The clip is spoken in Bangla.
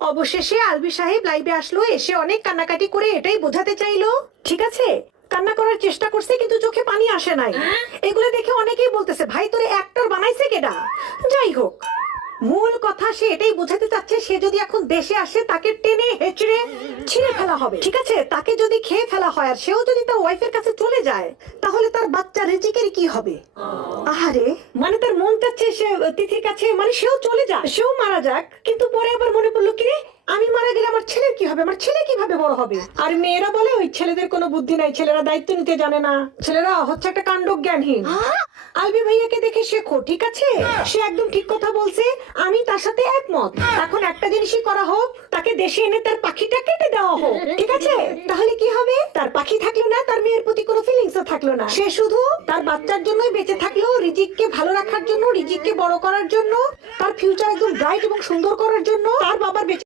অবশেষে আলবি সাহেব লাইভে আসলো, এসে অনেক কান্নাকাটি করে এটাই বোঝাতে চাইলো, ঠিক আছে কান্না করার চেষ্টা করছে কিন্তু চোখে পানি আসে নাই। এগুলো দেখে অনেকেই বলতেছে ভাই তোরে অ্যাক্টর বানাইছে কেডা। যাই হোক, মূল কথা সে এটাই বোঝাতে চাচ্ছে সে যদি এখন দেশে আসে তাকে টেনে হেঁচড়ে ছিঁড়ে ফেলা হবে, ঠিক আছে তাকে যদি খেয়ে ফেলা হয় আর সেও যদি তার ওয়াইফের কাছে চলে যায় তাহলে তার বাচ্চা রিজিকের কি হবে। আহারে, মানে তার মন চাচ্ছে সে তিথির কাছে, মানে সেও চলে যাক, সেও মারা যাক, কিন্তু পরে আবার মনে পড়লো কি রে আমি মারা গেলে আমার ছেলের কি হবে, আমার ছেলে কিভাবে বড় হবে। আর মেয়েরা বলে ওই ছেলেদের কোনো বুদ্ধি নাই, ছেলেরা দায়িত্ব নিতে জানে না, ছেলেরা হচ্ছে একটা কাণ্ডজ্ঞানহীন। আলবি ভাইয়াকে দেখে শেখো, ঠিক আছে সে একদম ঠিক কথা বলছে, আমি তার সাথে একমত। এখন একটা জিনিসই করা হোক, তাকে দেশে এনে তার পাখিটা কেটে দেওয়া হোক, ঠিক আছে তাহলে কি হবে, তার পাখি থাকলো না, তার মেয়ের প্রতি কোনো ফিলিংসও থাকলো না, সে শুধু তার বাচ্চার জন্যই বেঁচে থাকলো, রিজিককে ভালো রাখার জন্য, রিজিককে বড় করার জন্য, তার ফিউচার একদম ব্রাইট এবং সুন্দর করার জন্য, তার বাবার বেঁচে